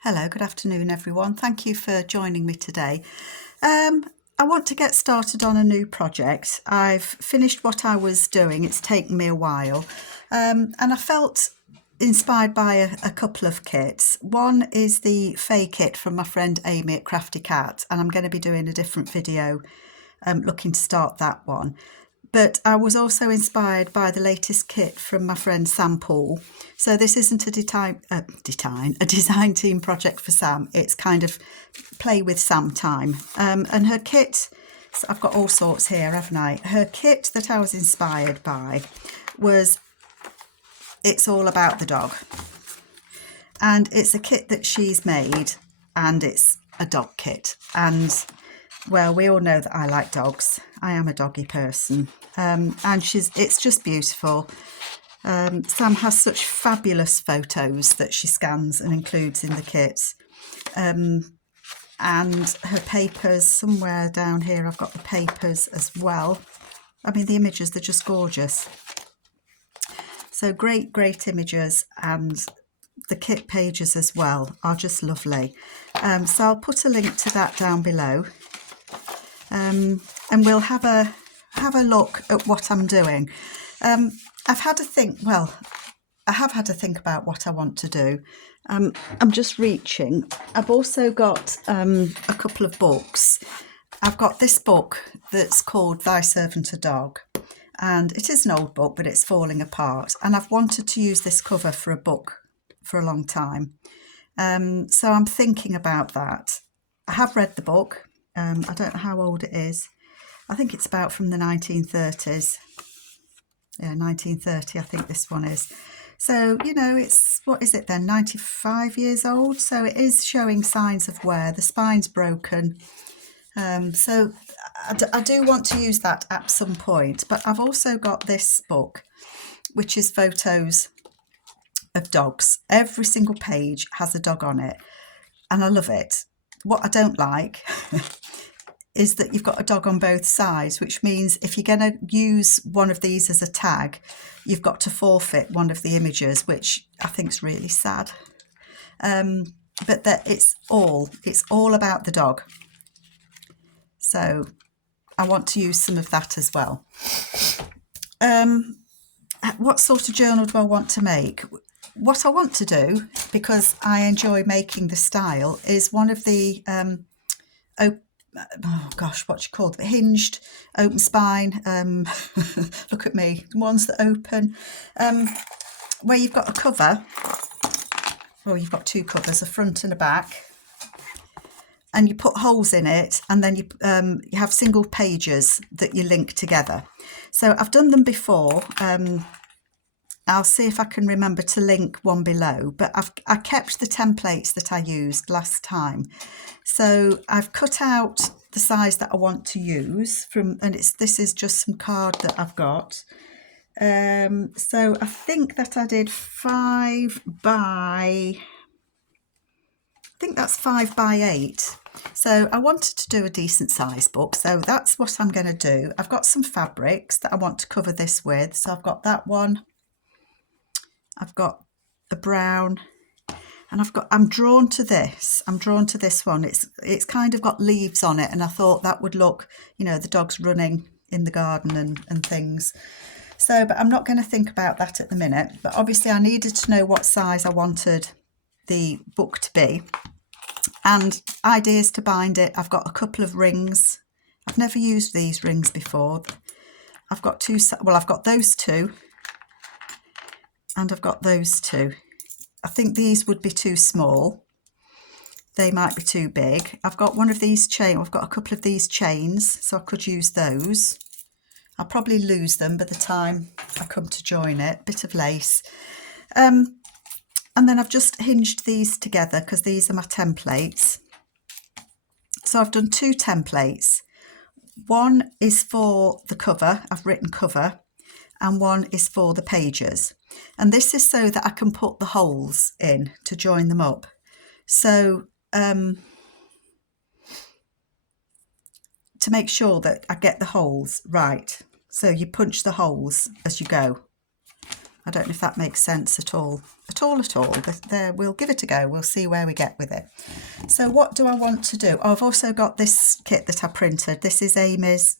Hello, good afternoon everyone. Thank you for joining me today. I want to get started on a new project. I've finished what I was doing. It's taken me a while, and I felt inspired by a couple of kits. One is the Faye kit from my friend Amy at Crafty Cat, and I'm going to be doing a different video looking to start that one. But I was also inspired by the latest kit from my friend Sam Paul. So this isn't a design team project for Sam. It's kind of play with Sam time. And her kit, so I've got all sorts here, haven't I? Her kit that I was inspired by was It's All About the Dog. And it's a kit that she's made, and it's a dog kit. And well, we all know that I like dogs. I am a doggy person, and it's just beautiful. Sam has such fabulous photos that she scans and includes in the kit, and her papers somewhere down here. I've got the papers as well. I mean, the images, they're just gorgeous. So great images, and the kit pages as well are just lovely. So I'll put a link to that down below. And we'll have a look at what I'm doing. I've had to think, well, I have had to think about what I want to do. I'm just reaching. I've also got a couple of books. I've got this book that's called Thy Servant a Dog, and it is an old book, but it's falling apart, and I've wanted to use this cover for a book for a long time. So I'm thinking about that. I have read the book. I don't know how old it is. I think it's about from the 1930s. Yeah, 1930, I think this one is. So, you know, it's, what is it then, 95 years old? So it is showing signs of wear. The spine's broken. So I do want to use that at some point. But I've also got this book, which is photos of dogs. Every single page has a dog on it, and I love it. What I don't like is that you've got a dog on both sides, which means if you're going to use one of these as a tag, you've got to forfeit one of the images, which I think is really sad. But that it's all about the dog. So I want to use some of that as well. What sort of journal do I want to make? What I want to do, because I enjoy making the style, is one of the hinged open spine, look at me, ones that open, where you've got a cover. Well, you've got two covers, a front and a back, and you put holes in it, and then you have single pages that you link together. So I've done them before. I'll see if I can remember to link one below, but I kept the templates that I used last time. So I've cut out the size that I want to use from, and this is just some card that I've got. So I think that I did 5 by 8. So I wanted to do a decent size book, so that's what I'm going to do. I've got some fabrics that I want to cover this with. So I've got that one. I've got a brown, and I'm drawn to this. I'm drawn to this one. It's kind of got leaves on it, and I thought that would look, you know, the dog's running in the garden and things. So, but I'm not going to think about that at the minute. But obviously I needed to know what size I wanted the book to be, and ideas to bind it. I've got a couple of rings. I've never used these rings before. I've got I've got those two, and I've got those two. I think these would be too small. They might be too big. I've got one of these I've got a couple of these chains, so I could use those. I'll probably lose them by the time I come to join it. Bit of lace. And then I've just hinged these together because these are my templates. So I've done 2 templates. One is for the cover. I've written cover. And one is for the pages, and this is so that I can put the holes in to join them up. So to make sure that I get the holes right, so you punch the holes as you go. I don't know if that makes sense at all. But there, we'll give it a go. We'll see where we get with it. So what do I want to do? Oh, I've also got this kit that I printed. This is Amy's.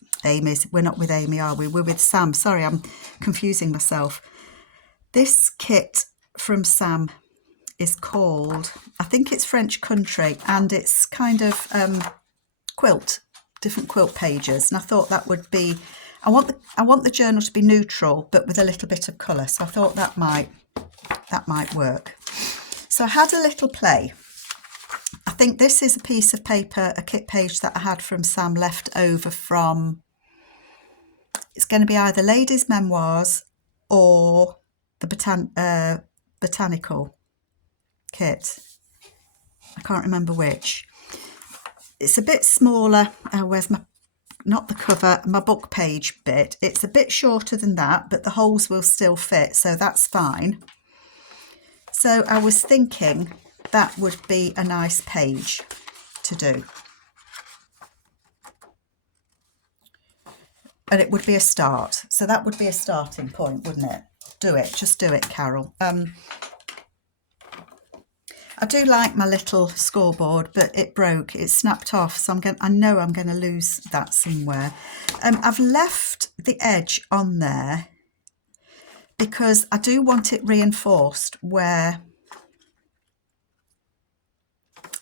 We're not with Amy, are we? We're with Sam. Sorry, I'm confusing myself. This kit from Sam is called, I think it's French Country, and it's kind of different quilt pages. And I thought that would be, I want the journal to be neutral, but with a little bit of colour. So I thought that might work. So I had a little play. I think this is a piece of paper, a kit page that I had from Sam left over from, it's going to be either Ladies' Memoirs or the Botanical kit. I can't remember which. It's a bit smaller. Where's my, not the cover, my book page bit. It's a bit shorter than that, but the holes will still fit, so that's fine. So I was thinking that would be a nice page to do. And it would be a start. So that would be a starting point, wouldn't it? Do it. Just do it, Carol. I do like my little scoreboard, but it broke. It snapped off. So I know I'm going to lose that somewhere. I've left the edge on there because I do want it reinforced where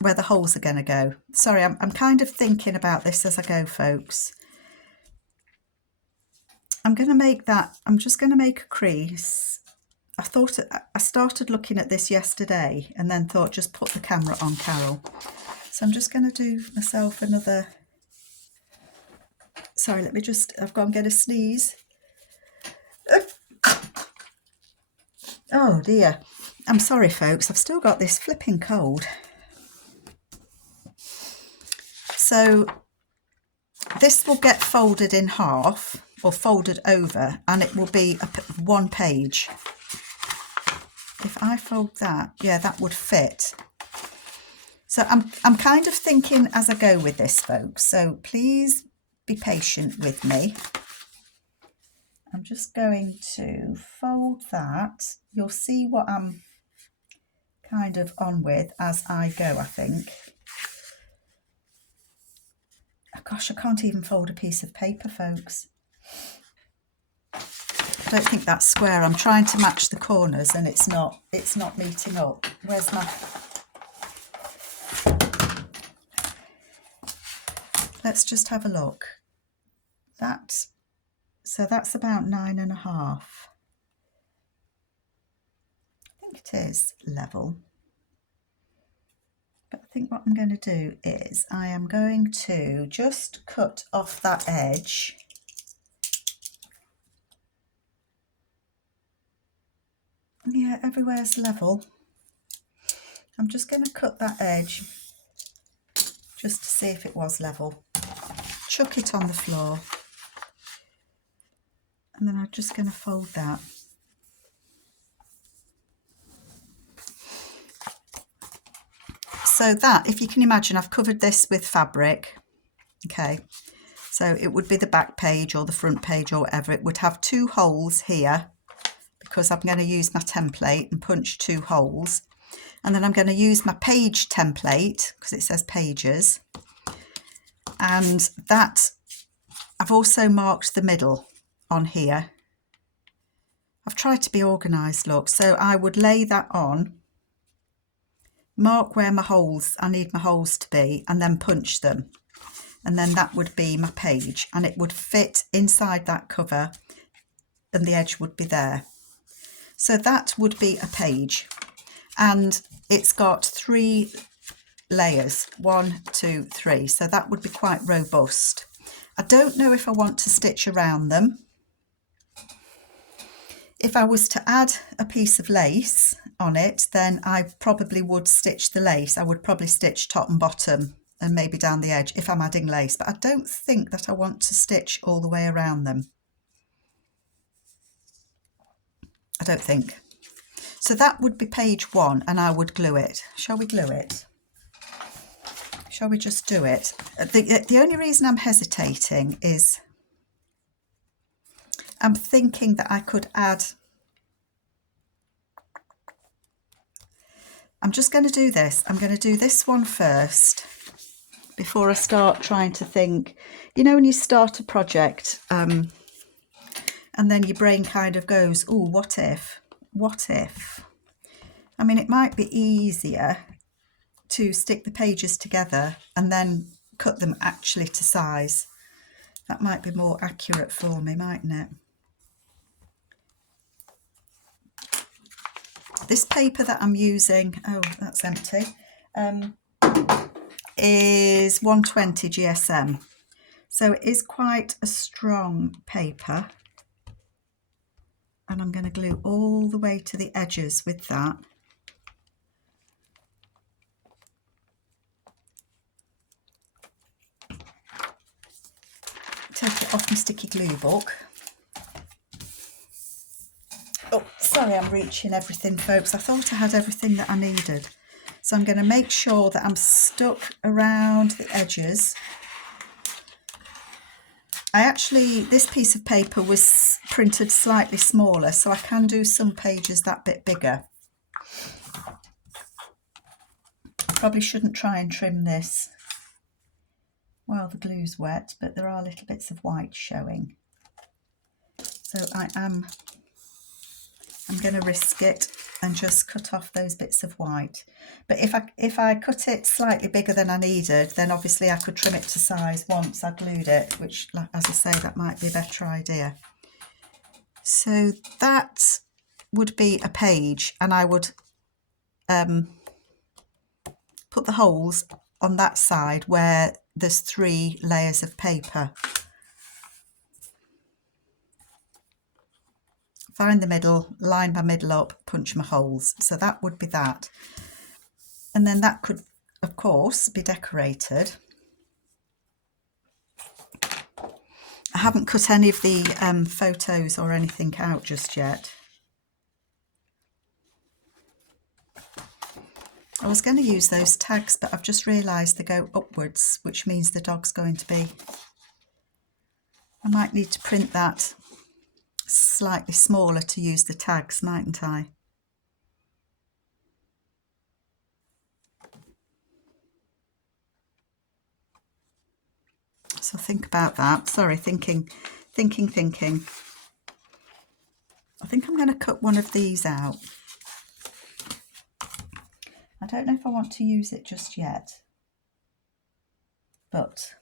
the holes are going to go. Sorry, I'm kind of thinking about this as I go, folks. I'm going to make that, I'm just going to make a crease. I started looking at this yesterday and then thought just put the camera on, Carol. So I'm just going to do myself another, sorry, let me just, I've got to get a sneeze. Oh dear, I'm sorry folks, I've still got this flipping cold. So this will get folded in half or folded over, and it will be one page. If I fold that, yeah, that would fit. So I'm kind of thinking as I go with this, folks. So please be patient with me. I'm just going to fold that. You'll see what I'm kind of on with as I go, I think. Oh, gosh, I can't even fold a piece of paper, folks. I don't think that's square. I'm trying to match the corners and it's not meeting up. Where's my... Let's just have a look. So that's about 9.5. I think it is level. But I think what I'm going to do is I am going to just cut off that edge. Yeah, everywhere's level. I'm just going to cut that edge just to see if it was level. Chuck it on the floor. And then I'm just going to fold that. So that, if you can imagine, I've covered this with fabric. Okay, so it would be the back page or the front page or whatever. It would have 2 holes here because I'm going to use my template and punch 2 holes. And then I'm going to use my page template because it says pages. And that, I've also marked the middle on here. I've tried to be organised, look. So I would lay that on, mark where my holes, I need my holes to be, and then punch them. And then that would be my page, and it would fit inside that cover and the edge would be there. So that would be a page, and it's got 3 layers, 1, 2, 3. So that would be quite robust. I don't know if I want to stitch around them. If I was to add a piece of lace on it, then I probably would stitch the lace. I would probably stitch top and bottom and maybe down the edge if I'm adding lace, but I don't think that I want to stitch all the way around them. I don't think. So that would be page 1 and I would glue it. Shall we glue it? Shall we just do it? The only reason I'm hesitating is I'm thinking that I could add I'm just going to do this. I'm going to do this one first before I start trying to think. You know, when you start a project and then your brain kind of goes, oh, what if? What if? I mean, it might be easier to stick the pages together and then cut them actually to size. That might be more accurate for me, mightn't it? This paper that I'm using, oh, that's empty, is 120 GSM. So it is quite a strong paper. And I'm going to glue all the way to the edges with that. Take it off my sticky glue book. Oh, sorry, I'm reaching everything, folks. I thought I had everything that I needed. So I'm going to make sure that I'm stuck around the edges. This piece of paper was printed slightly smaller, so I can do some pages that bit bigger. I probably shouldn't try and trim this while the glue's wet, but there are little bits of white showing. So I'm going to risk it and just cut off those bits of white. But if I cut it slightly bigger than I needed, then obviously I could trim it to size once I glued it, which, as I say, that might be a better idea. So that would be a page, and I would put the holes on that side where there's 3 layers of paper. Find the middle, line my middle up, punch my holes. So that would be that. And then that could, of course, be decorated. I haven't cut any of the photos or anything out just yet. I was going to use those tags, but I've just realised they go upwards, which means the dog's going to be... I might need to print that slightly smaller to use the tags, mightn't I? So think about that. Sorry, thinking. I think I'm going to cut one of these out. I don't know if I want to use it just yet, but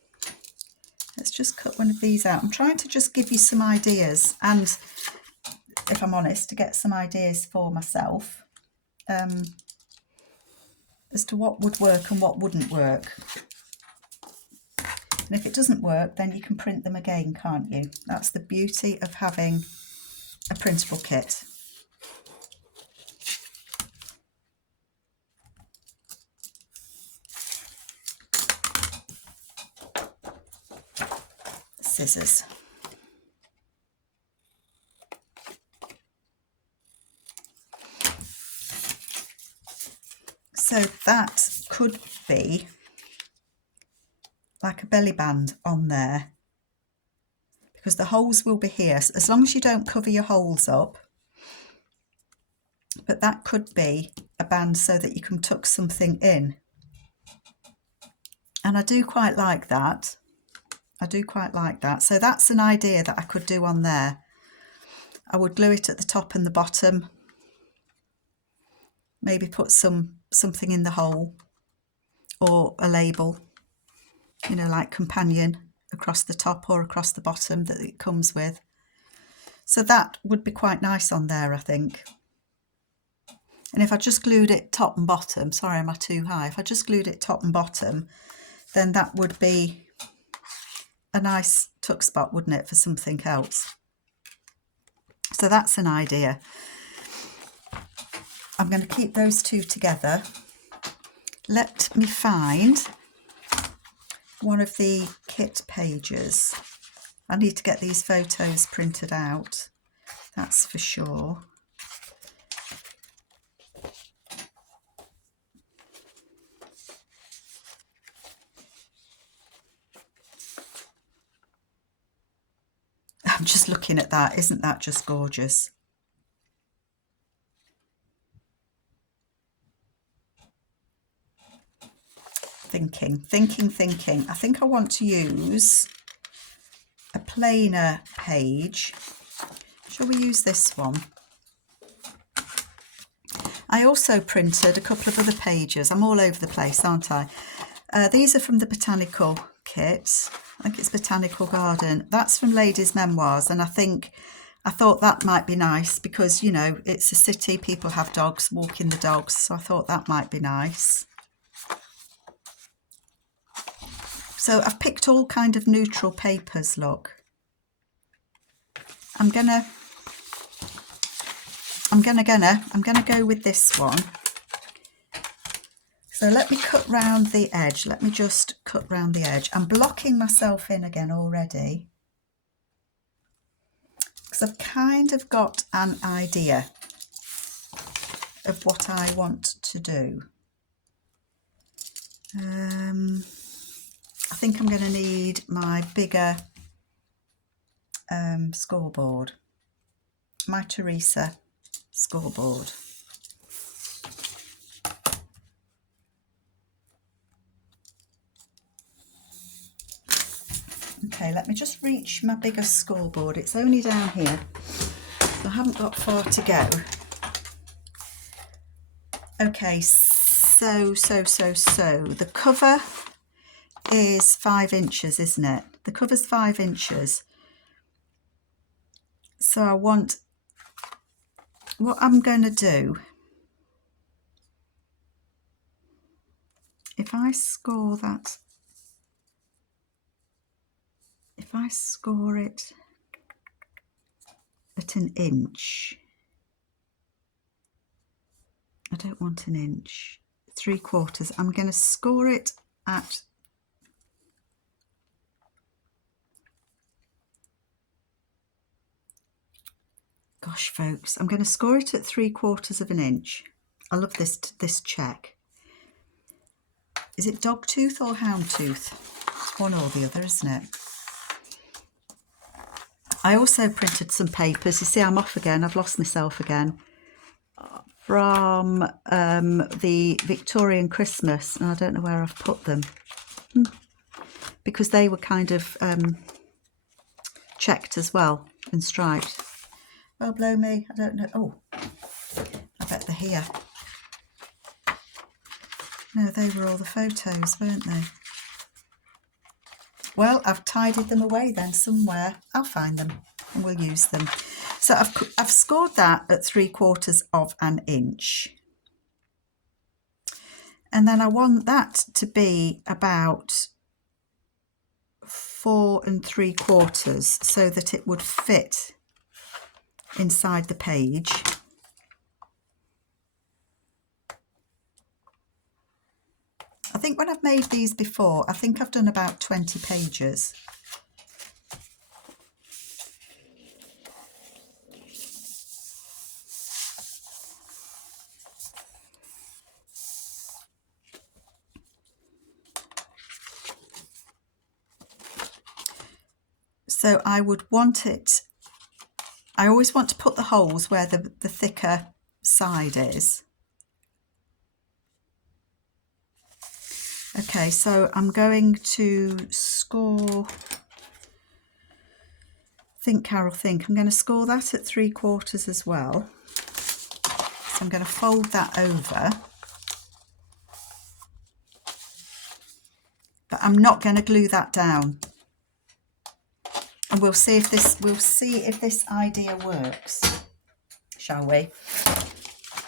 let's just cut one of these out. I'm trying to just give you some ideas, and if I'm honest, to get some ideas for myself as to what would work and what wouldn't work. And if it doesn't work, then you can print them again, can't you? That's the beauty of having a printable kit. Scissors. So that could be like a belly band on there, because the holes will be here, as long as you don't cover your holes up. But that could be a band so that you can tuck something in. And I do quite like that. I do quite like that. So that's an idea that I could do on there. I would glue it at the top and the bottom. Maybe put something in the hole, or a label, you know, like companion across the top or across the bottom that it comes with. So that would be quite nice on there, I think. And if I just glued it top and bottom, sorry, am I too high? If I just glued it top and bottom, then that would be a nice tuck spot, wouldn't it, for something else? So that's an idea. I'm going to keep those two together. Let me find one of the kit pages. I need to get these photos printed out, that's for sure. I'm just looking at that. Isn't that just gorgeous? thinking. I think I want to use a plainer page. Shall we use this one? I also printed a couple of other pages. I'm all over the place, aren't I? These are from the botanical kit. I think it's Botanical Garden. That's from Ladies' Memoirs, and I thought that might be nice because, you know, it's a city, people have dogs, walking the dogs, so I thought that might be nice. So I've picked all kind of neutral papers, look. I'm gonna go with this one. So let me cut round the edge. Let me just cut round the edge. I'm blocking myself in again already because I've kind of got an idea of what I want to do. I think I'm going to need my bigger scoreboard, my Teresa scoreboard. Okay, let me just reach my bigger scoreboard. It's only down here, so I haven't got far to go. Okay, so the cover is 5 inches, isn't it? The cover's 5 inches. So I want, what I'm going to do, if I score that, if I score it at 1 inch, I don't want 1 inch, 3/4. I'm going to score it at, gosh folks, I'm going to score it at 3/4 inch. I love this check. Is it dog tooth or hound tooth? It's one or the other, isn't it? I also printed some papers. You see, I'm off again. I've lost myself again. From the Victorian Christmas, and I don't know where I've put them because they were kind of checked as well and striped. Oh, blow me, I don't know. Oh, I bet they're here. No, they were all the photos, weren't they? Well, I've tidied them away then somewhere. I'll find them and we'll use them. So I've scored that at 3/4 inch. And then I want that to be about 4 3/4 so that it would fit inside the page. I think when I've made these before, I think I've done about 20 pages. So I would want it, I always want to put the holes where the thicker side is. Okay, so I'm going to score, think Carol, think. I'm going to score that at 3/4 as well. So I'm going to fold that over. But I'm not going to glue that down. And we'll see if this idea works, shall we?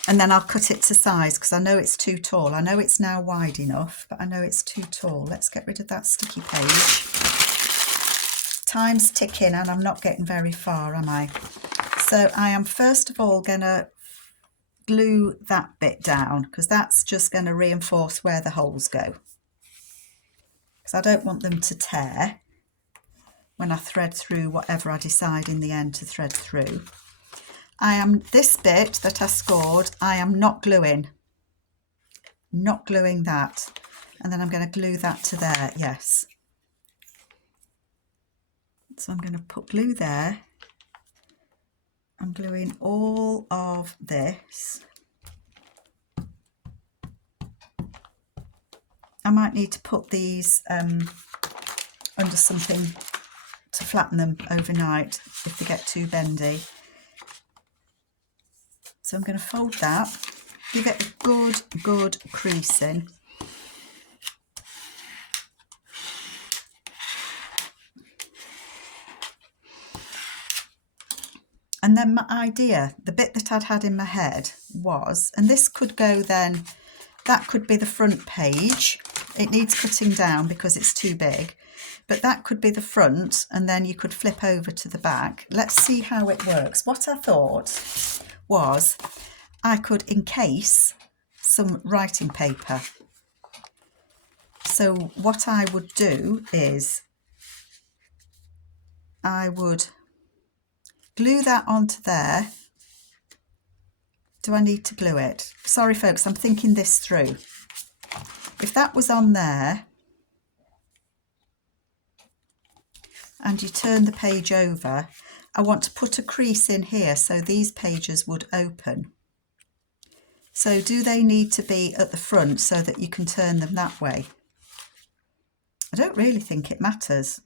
And then I'll cut it to size because I know it's too tall. I know it's now wide enough, but I know it's too tall. Let's get rid of that sticky page. Time's ticking and I'm not getting very far, am I? So I am first of all going to glue that bit down because that's just going to reinforce where the holes go. Because I don't want them to tear when I thread through whatever I decide in the end to thread through. This bit that I scored, I am not gluing that. And then I'm going to glue that to there, yes. So I'm going to put glue there. I'm gluing all of this. I might need to put these under something to flatten them overnight if they get too bendy. So I'm going to fold that, give it a good creasing. And then my idea, the bit that I'd had in my head was, and this could go then, that could be the front page. It needs cutting down because it's too big, but that could be the front, and then you could flip over to the back. Let's see how it works. What I thought was I could encase some writing paper. So what I would do is I would glue that onto there. Do I need to glue it? Sorry folks, I'm thinking this through. If that was on there and you turn the page over, I want to put a crease in here so these pages would open. So do they need to be at the front so that you can turn them that way? I don't really think it matters.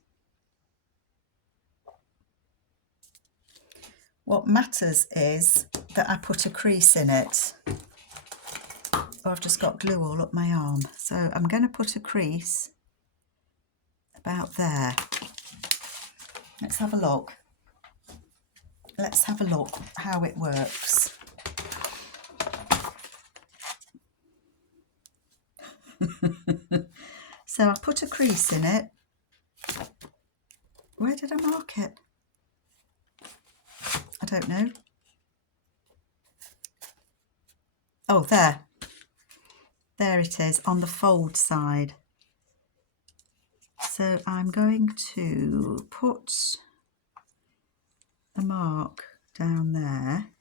What matters is that I put a crease in it. Oh, I've just got glue all up my arm. So I'm going to put a crease about there. Let's have a look. Let's have a look how it works. So I put a crease in it. Where did I mark it? I don't know. Oh, there. There it is on the fold side. So I'm going to put a mark down there.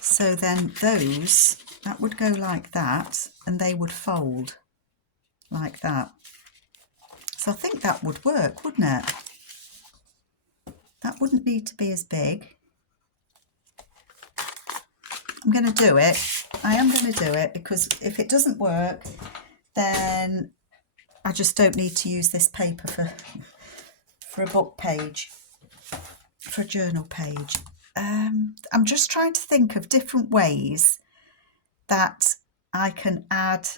So then those, that would go like that, and they would fold like that. So I think that would work, wouldn't it? That wouldn't need to be as big. I'm going to do it. I am going to do it because if it doesn't work, then I just don't need to use this paper for a book page, for a journal page. I'm just trying to think of different ways that I can add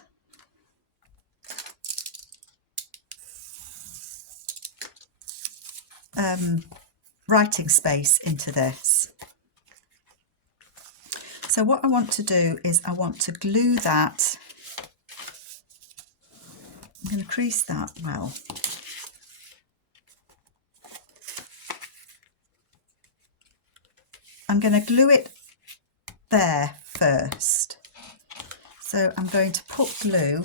writing space into this. So what I want to do is I want to glue that. I'm going to crease that well. I'm going to glue it there first. So I'm going to put glue.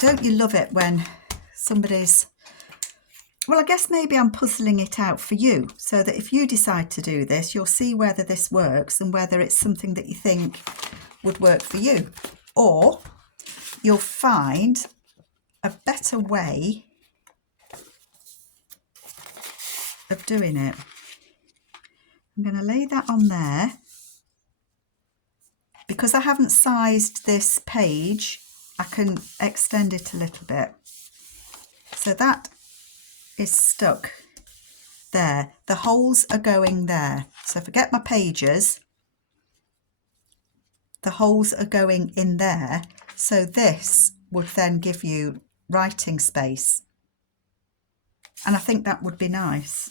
Don't you love it when somebody's... Well, I guess maybe I'm puzzling it out for you so that if you decide to do this, you'll see whether this works and whether it's something that you think would work for you. Or you'll find a better way of doing it. I'm going to lay that on there. Because I haven't sized this page, I can extend it a little bit. So that is stuck there. The holes are going there. So forget my pages. The holes are going in there. So this would then give you writing space. And I think that would be nice.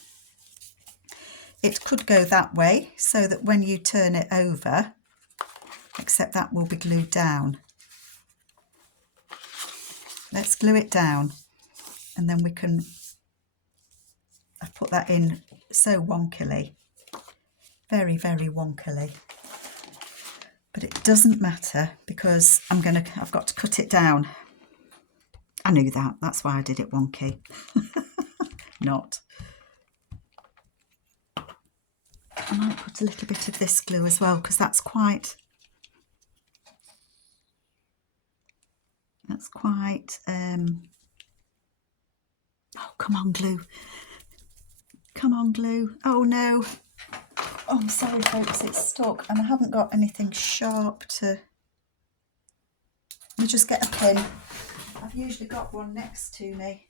It could go that way so that when you turn it over, except that will be glued down. Let's glue it down and then we can... I've put that in so wonkily, very, very wonkily. But it doesn't matter because I've got to cut it down. I knew that, that's why I did it wonky. Not. I might put a little bit of this glue as well because that's quite oh, come on, glue. Come on, glue. Oh no. Oh, I'm sorry folks, it's stuck and I haven't got anything sharp to... Let me just get a pin. I've usually got one next to me.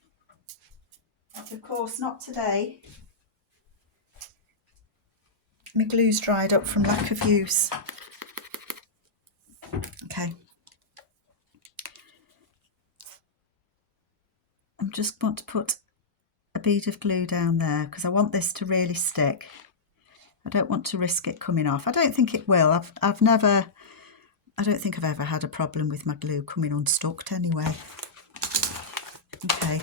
But of course not today. My glue's dried up from lack of use. Okay. I just want to put a bead of glue down there because I want this to really stick. I don't want to risk it coming off. I don't think it will. I don't think I've ever had a problem with my glue coming unstuck anyway. Okay.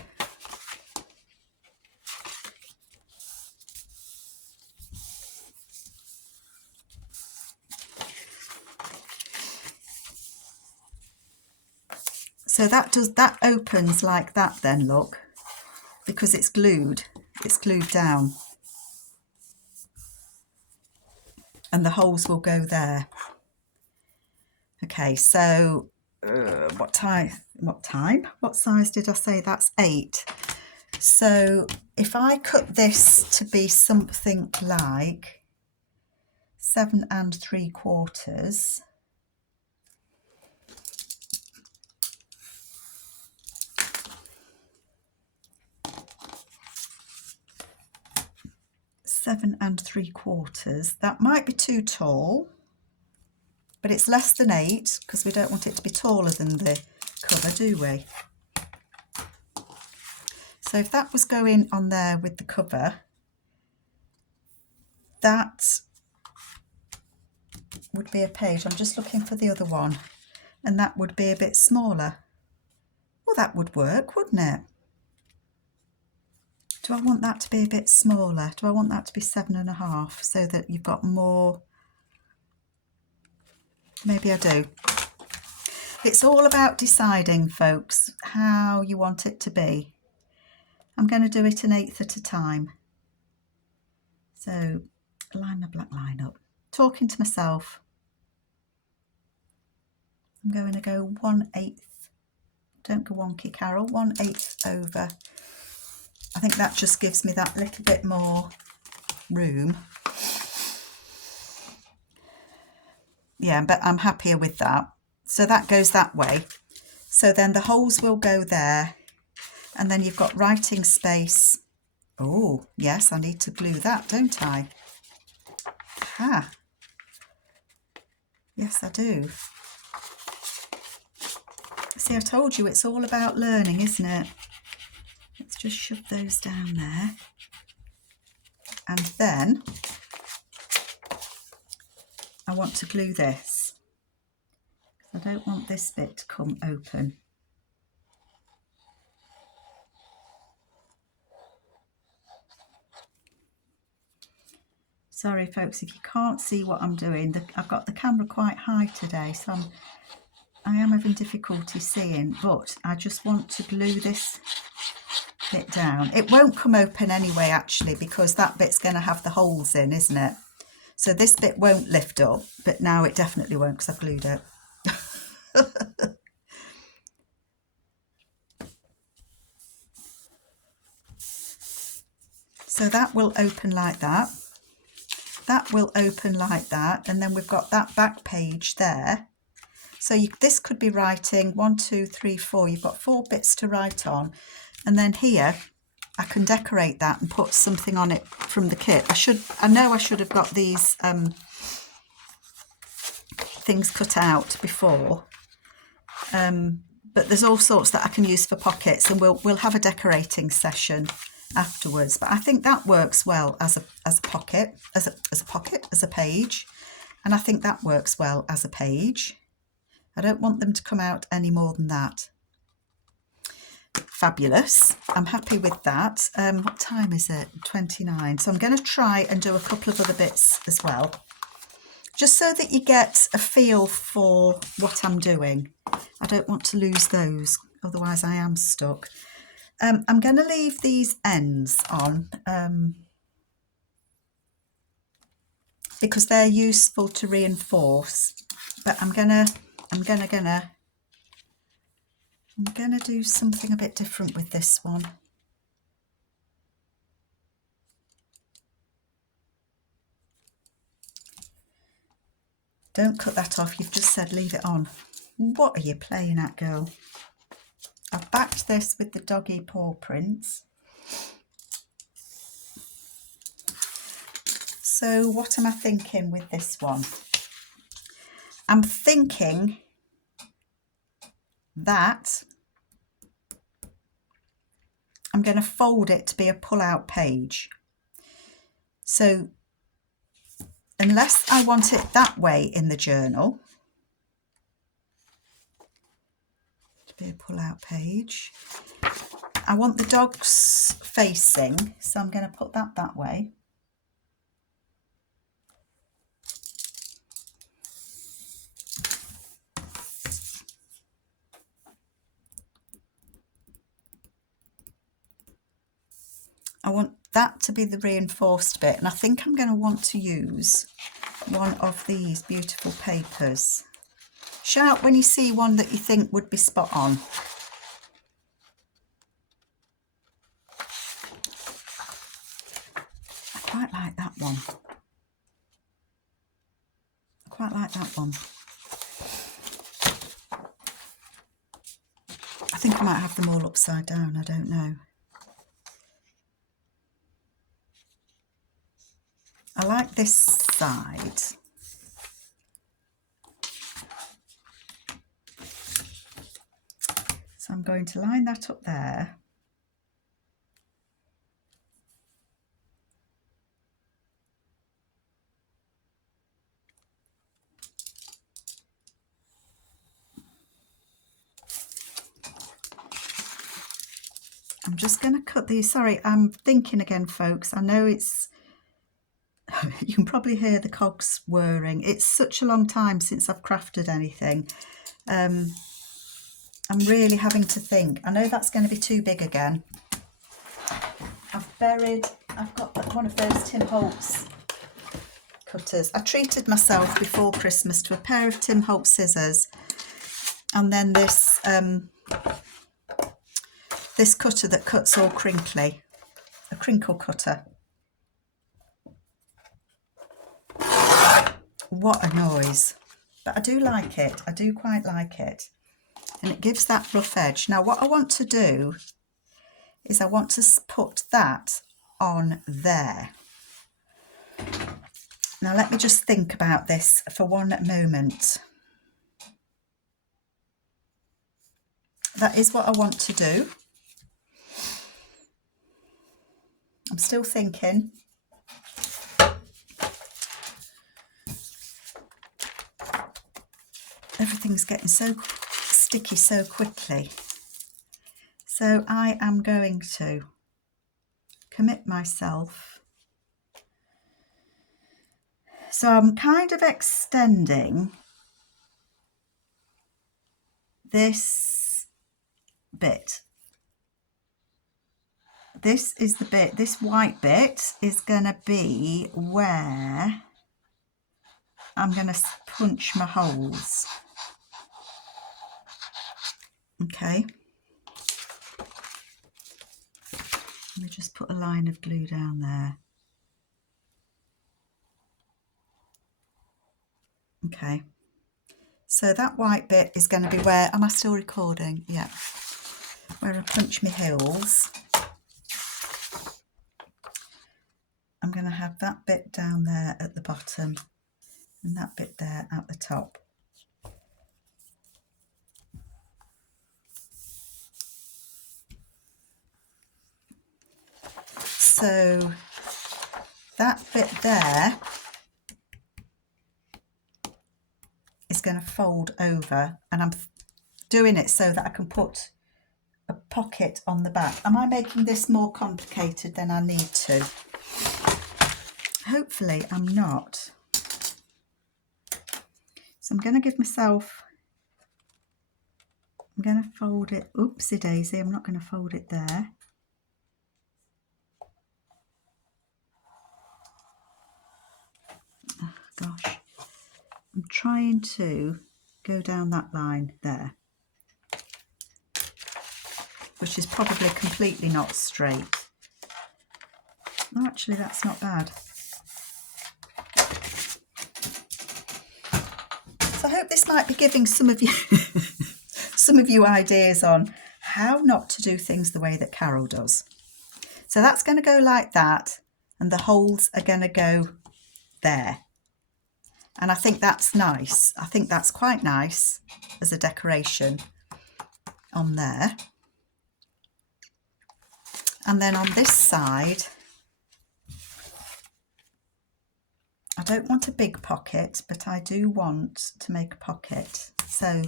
So that opens like that then, look, because it's glued down. And the holes will go there. Okay, so what size did I say? That's 8. So if I cut this to be something like 7 3/4, that might be too tall, but it's less than 8 because we don't want it to be taller than the cover, do we? So if that was going on there with the cover, that would be a page. I'm just looking for the other one, and that would be a bit smaller. Well, that would work, wouldn't it? Do I want that to be a bit smaller? Do I want that to be 7.5 so that you've got more? Maybe I do. It's all about deciding, folks, how you want it to be. I'm going to do it 1/8 at a time. So line my black line up. Talking to myself. I'm going to go 1/8. Don't go wonky, Carol. 1/8 over. I think that just gives me that little bit more room. Yeah, but I'm happier with that. So that goes that way. So then the holes will go there. And then you've got writing space. Oh, yes, I need to glue that, don't I? Ah. Yes, I do. See, I told you it's all about learning, isn't it? Let's just shove those down there. And then I want to glue this. I don't want this bit to come open. Sorry folks, if you can't see what I'm doing, I've got the camera quite high today, so I am having difficulty seeing, but I just want to glue this bit down. It won't come open anyway, actually, because that bit's going to have the holes in, isn't it? So this bit won't lift up, but now it definitely won't because I've glued it. So that will open like that. That will open like that, and then we've got that back page there. So this could be writing 1, 2, 3, 4. You've got 4 bits to write on, and then here I can decorate that and put something on it from the kit. I know I should have got these things cut out before, but there's all sorts that I can use for pockets, and we'll have a decorating session afterwards. But I think that works well as a pocket, as a page, and I think that works well as a page. I don't want them to come out any more than that. Fabulous. I'm happy with that. What time is it? 29. So I'm going to try and do a couple of other bits as well, just so that you get a feel for what I'm doing. I don't want to lose those, otherwise I am stuck. I'm going to leave these ends on because they're useful to reinforce, but I'm gonna do something a bit different with this one. Don't cut that off, you've just said leave it on. What are you playing at, girl? I've backed this with the doggy paw prints. So what am I thinking with this one? I'm thinking that I'm going to fold it to be a pull-out page. So unless I want it that way in the journal, to be a pull-out page, I want the dogs facing, so I'm going to put that way. I want that to be the reinforced bit, and I think I'm going to want to use one of these beautiful papers. Shout when you see one that you think would be spot on. I quite like that one. I quite like that one. I think I might have them all upside down, I don't know. I like this side. So I'm going to line that up there. I'm just going to cut these. Sorry, I'm thinking again, folks. I know it's, you can probably hear the cogs whirring. It's such a long time since I've crafted anything. I'm really having to think. I know that's going to be too big again. I've got one of those Tim Holtz cutters. I treated myself before Christmas to a pair of Tim Holtz scissors, and then this this cutter that cuts all crinkly, a crinkle cutter. What a noise. But I do like it. I do quite like it. And it gives that rough edge. Now what I want to do is I want to put that on there. Now let me just think about this for one moment. That is what I want to do. I'm still thinking. Everything's getting so sticky so quickly. So I am going to commit myself. So I'm kind of extending this bit. This is the bit, this white bit is going to be where I'm going to punch my holes. Okay. Let me just put a line of glue down there. Okay. So that white bit is going to be where, am I still recording? Yeah. Where I punch my holes. I'm going to have that bit down there at the bottom and that bit there at the top. So that bit there is going to fold over, and I'm doing it so that I can put a pocket on the back. Am I making this more complicated than I need to? Hopefully I'm not. So I'm going to give myself, I'm going to fold it, oopsie daisy, I'm not going to fold it there. Oh gosh, I'm trying to go down that line there, which is probably completely not straight. Oh, actually that's not bad. So I hope this might be giving some of you some of you ideas on how not to do things the way that Carol does. So that's going to go like that, and the holes are going to go there. And I think that's nice. I think that's quite nice as a decoration on there. And then on this side, I don't want a big pocket, but I do want to make a pocket. So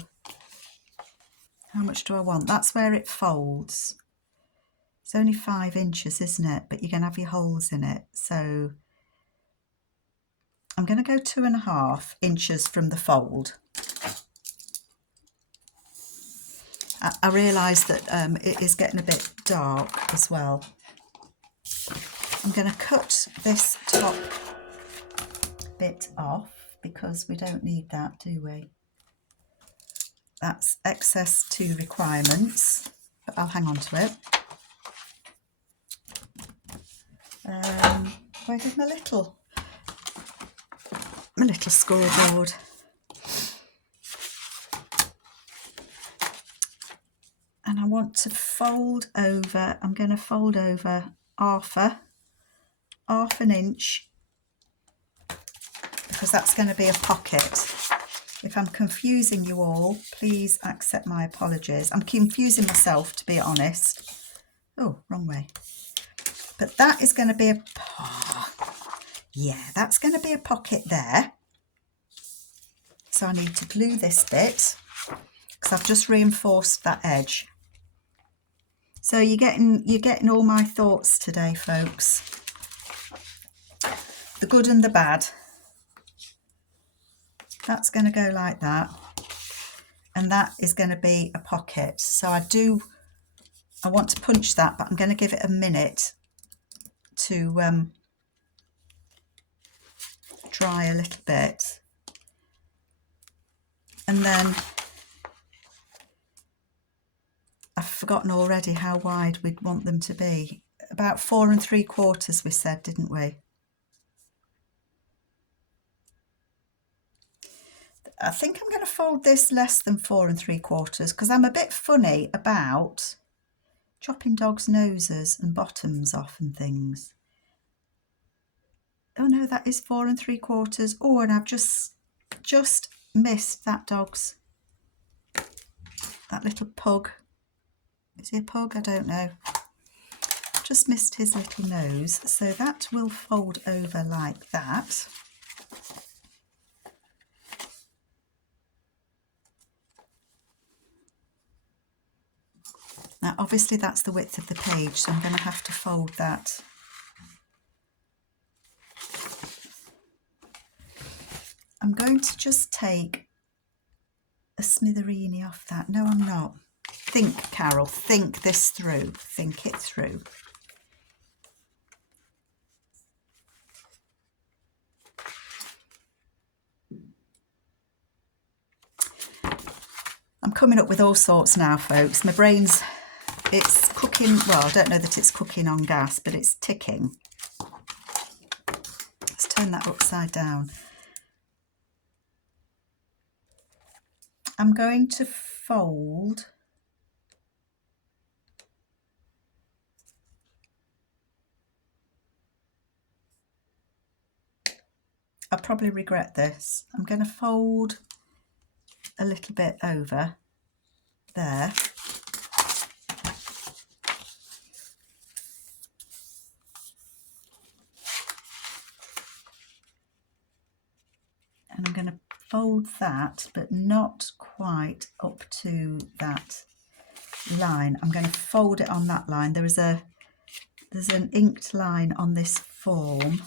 how much do I want? That's where it folds. It's only 5 inches, isn't it? But you're going to have your holes in it. So I'm going to go 2.5 inches from the fold. I realise that it is getting a bit dark as well. I'm going to cut this top bit off because we don't need that, do we? That's excess to requirements, but I'll hang on to it. Where did my little scoreboard? And I want to fold over, I'm going to fold over half an inch, because that's going to be a pocket. If I'm confusing you all, please accept my apologies. I'm confusing myself, to be honest. Oh, wrong way. But that is going to be that's going to be a pocket there. So I need to glue this bit because I've just reinforced that edge. So you're getting all my thoughts today, folks. The good and the bad. That's going to go like that, and that is going to be a pocket. So I want to punch that, but I'm going to give it a minute to dry a little bit, and then I've forgotten already how wide we'd want them to be. About 4 3/4 we said, didn't we? I think I'm going to fold this less than 4 3/4 because I'm a bit funny about chopping dogs' noses and bottoms off and things. Oh no, that is 4 3/4. Oh, and I've just missed that little pug. Is he a pug? I don't know. Just missed his little nose. So that will fold over like that. Now, obviously that's the width of the page, so I'm going to have to fold that. I'm going to just take a smithereenie off that. No, I'm not. Think, Carol, think this through. Think it through. I'm coming up with all sorts now, folks. My brain's, it's cooking. Well, I don't know that it's cooking on gas, but it's ticking. Let's turn that upside down. I'm going to fold I'll probably regret this. I'm going to fold a little bit over there. And I'm going to fold that, but not quite up to that line. I'm going to fold it on that line. There's an inked line on this form.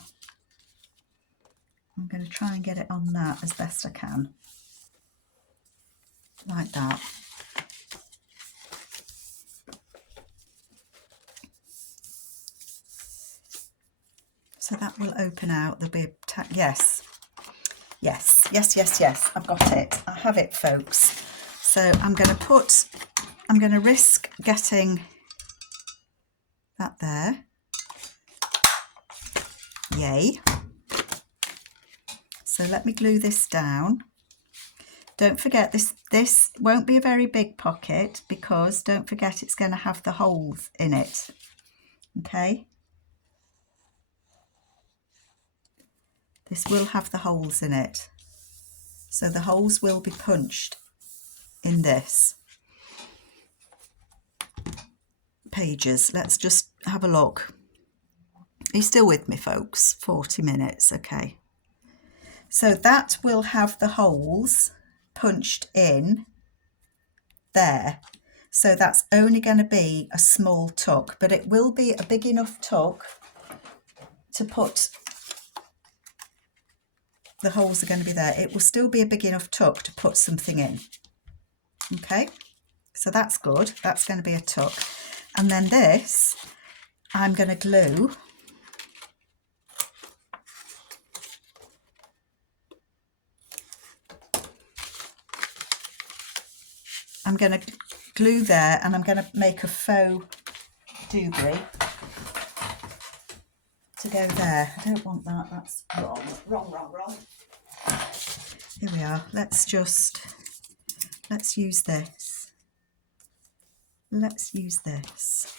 I'm going to try and get it on that as best I can, like that. So that will open out. There'll be a yes. I've got it. I have it, folks. So I'm going to risk getting that there. Yay. So let me glue this down. Don't forget this won't be a very big pocket, because don't forget it's going to have the holes in it. Okay, this will have the holes in it, so the holes will be punched in this. Pages, let's just have a look. Are you still with me, folks? 40 minutes, okay. So that will have the holes punched in there. So that's only going to be a small tuck, but it will be a big enough tuck to put, the holes are going to be there. It will still be a big enough tuck to put something in. Okay, so that's good. That's going to be a tuck. And then this, I'm going to glue. I'm going to glue there, and I'm going to make a faux doobly to go there. I don't want that, that's wrong. Here we are. Let's use this. Let's use this.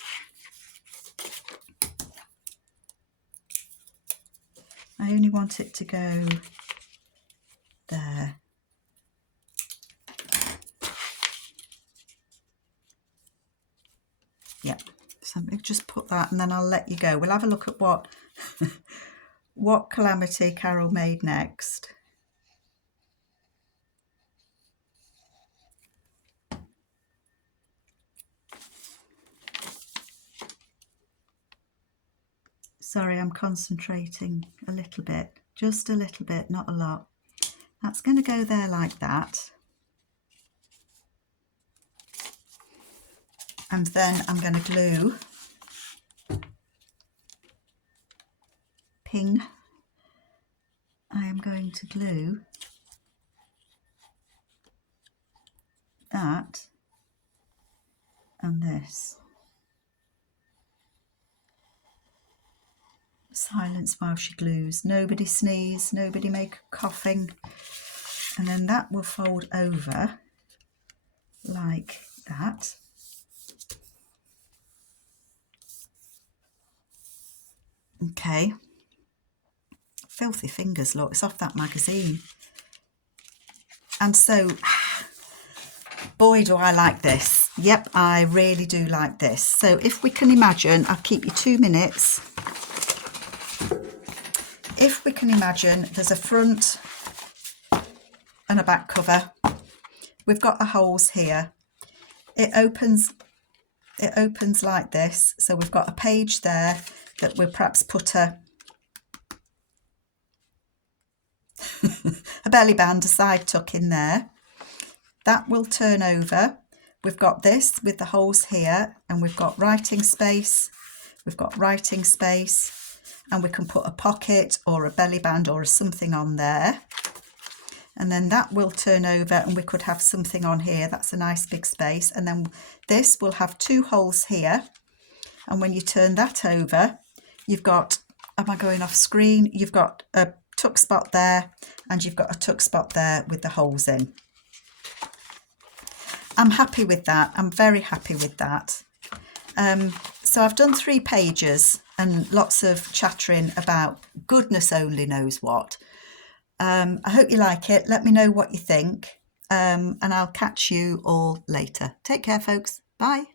I only want it to go there. Yeah, so just put that, and then I'll let you go. We'll have a look at what what calamity Carol made next. Sorry, I'm concentrating a little bit, just a little bit, not a lot. That's going to go there like that. And then I'm going to glue ping. I am going to glue that and this. Silence while she glues. Nobody sneeze, nobody make a coughing. And then that will fold over like that. Okay. Filthy fingers, look, it's off that magazine. And so, boy, do I like this. Yep, I really do like this. So if we can imagine, I'll keep you 2 minutes. If we can imagine, there's a front and a back cover. We've got the holes here. It opens like this. So we've got a page there that we'll perhaps put a belly band, a side tuck in there. That will turn over. We've got this with the holes here, and we've got writing space. We've got writing space, and we can put a pocket or a belly band or something on there. And then that will turn over, and we could have something on here. That's a nice big space. And then this will have 2 holes here. And when you turn that over, you've got, am I going off screen? You've got a tuck spot there, and you've got a tuck spot there with the holes in. I'm happy with that. I'm very happy with that. So I've done 3 pages and lots of chattering about goodness only knows what. I hope you like it. Let me know what you think, and I'll catch you all later. Take care, folks. Bye.